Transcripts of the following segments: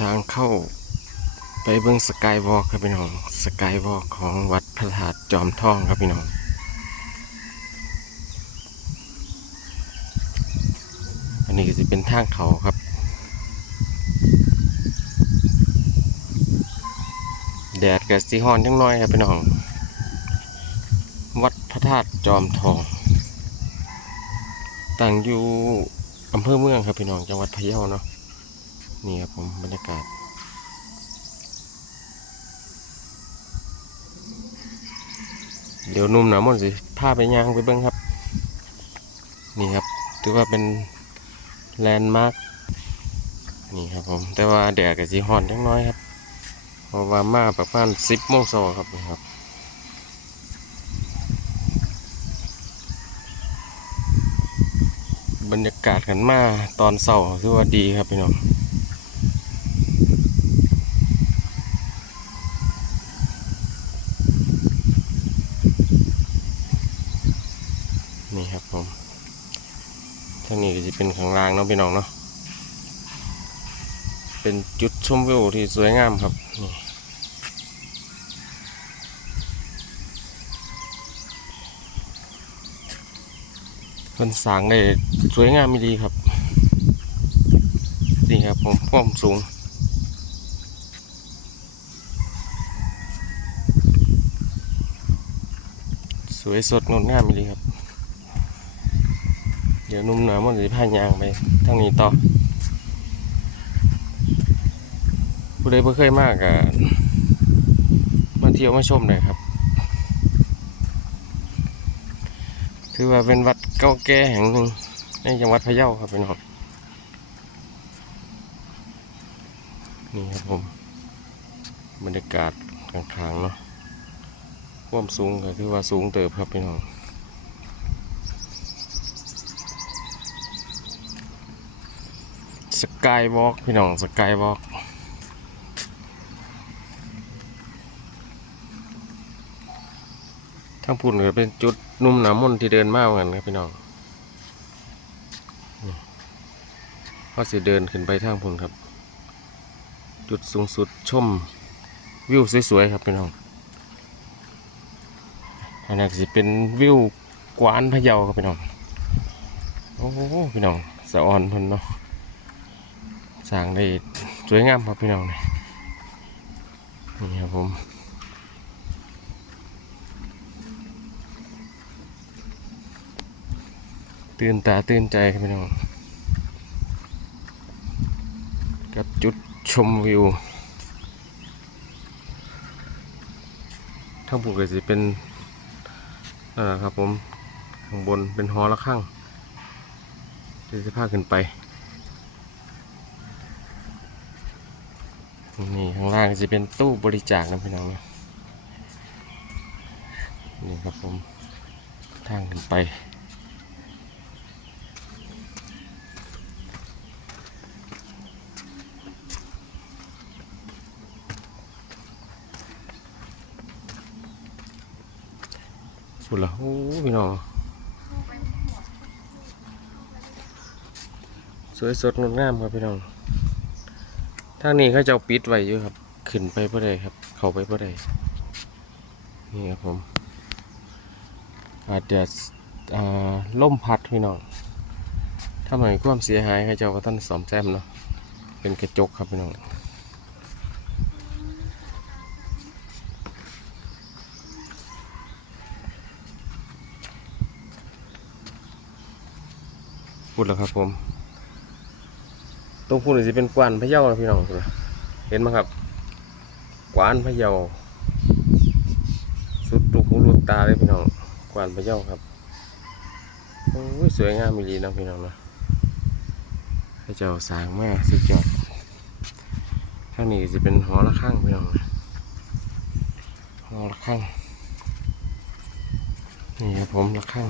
ทางเข้าไปเบิ้งสกายวอล์กครับพี่น้อง สกายวอล์กของวัดพระธาตุจอมทองครับพี่น้อง อันนี้ก็จะเป็นทางเขาครับ แดดกับสีฮอนจังน้อยครับพี่น้อง วัดพระธาตุจอมทอง ตั้งอยู่อำเภอเมืองครับพี่น้องจังหวัดพะเยาเนาะ นี่ครับผมบรรยากาศ เดี๋ยวนุ่มหนามนต์สิพาไปย่างไปเบิ้งครับ นี่ครับ ถือว่าเป็นแลนด์มาร์คนี่ครับผม แต่ว่าแดดกับสีฮอนจังน้อยครับเพราะว่ามาประมาณสิบโมงเช้าครับนี่ครับบรรยากาศกันมาตอนเช้าถือว่าดีครับพี่น้องนี่ครับผมทางนี้ก็จะเป็นข้างล่างเนาะพี่น้องเนาะเป็นจุดชมวิวที่สวยงามครับนี่เพิ่นสางได้สวยงามม่ดีครับนี่ครับผมความสูงสวยสดงดงามม่ดีครับ เดี๋ยวนุ่มหนามันจะพายางไปทางนี้ต่อ ผู้ใดบ่เคยมากอะมาเที่ยวมาชมได้ครับ ถือว่าเป็นวัดเก่าแก่แห่งหนึ่งในจังหวัดพะเยาครับพี่น้องนี่ครับผม บรรยากาศกลางๆเนาะความสูงก็ถือว่าสูงเติบครับพี่น้อง สกายวอล์กพี่น้องสกายวอล์กทั้งพุ่นก็เป็นจุดนุ่มหนามนที่เดินมาเหมือนกันครับพี่น้องนี่ก็สิเดินขึ้นไปทางพุ่นครับ จุดสูงสุดชมวิวสวยๆครับพี่น้องอันนั้สิเป็นวิวกวานพะเยาครับพี่น้อง โอ้พี่น้องสะออนพิ่นเนาะ สร้างได้สวยงามครับพี่น้องนี่ครับผมตื่นตาตื่นใจครับพี่น้องกับจุดชมวิวทั้งผมก็จะเป็นนั่นแหละครับผมข้างบนเป็นหอระฆังที่จะพาขึ้นไป นี่ข้างล่างจะเป็นตู้บริจาคนะพี่น้องนะนี่ครับผมทางขึ้นไปสุดละโอ้พี่น้องสวยสดงดงามครับพี่น้อง ทางนี้เขาจะปิดไว้อยู่ครับ ขึ้นไปเพื่อใดครับ เข้าไปเพื่อใดนี่ครับผม อาจจะอ่าล่มพัดพี่น้องถ้าหน่อยความเสียหายเขาเจ้าก็ท่านสอมแซมเนาะ เป็นกระจกครับพี่น้องพูดแล้วครับผม ตรงพูดนี่สิเป็นกวานพะเยาพี่น้องเห็นไหมครับ กวานพะเยาสุดลูกหูลูกตาเลยพี่น้องกวานพะเยาครับโอ้ยสวยงามมีดีนะพี่น้องนะพระเจ้าสางมาสุดยอดข้างนี้จะเป็นหอระฆังพี่น้องนะหอระฆังนี่ครับผมระฆัง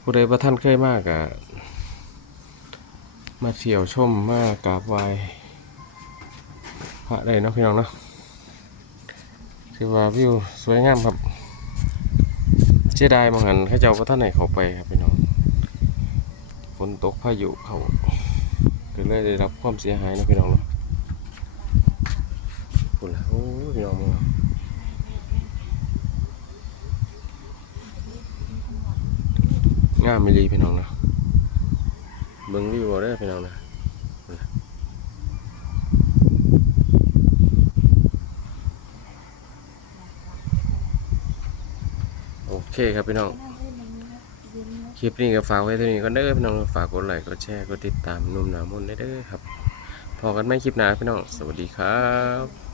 ผู้ใดประท่านเคยมากอะ มาเที่ยวชมมากราบไหว้พระได้เนาะพี่น้องเนาะคือว่าวิวสวยงามครับเสียดายบางหันเข้าเจ้าพระท่านไหนเขาไปครับพี่น้องฝนตกพายุเขาก็เลยได้รับความเสียหายนะพี่น้องเนาะคุณล่ะโอ้ยพี่น้องมึงเอางามมิลีพี่น้องนะ เบิ่งวิวเอาเด้พี่น้องนะโอเคครับพี่น้อง คลิปนี้ก็ฝากไว้เท่านี้ก็เด้อพี่น้องฝากกดไลค์กดแชร์กดติดตามนุ่มหนามนได้เด้อครับพอกันไม่คลิปหน้าพี่น้อง สวัสดีครับ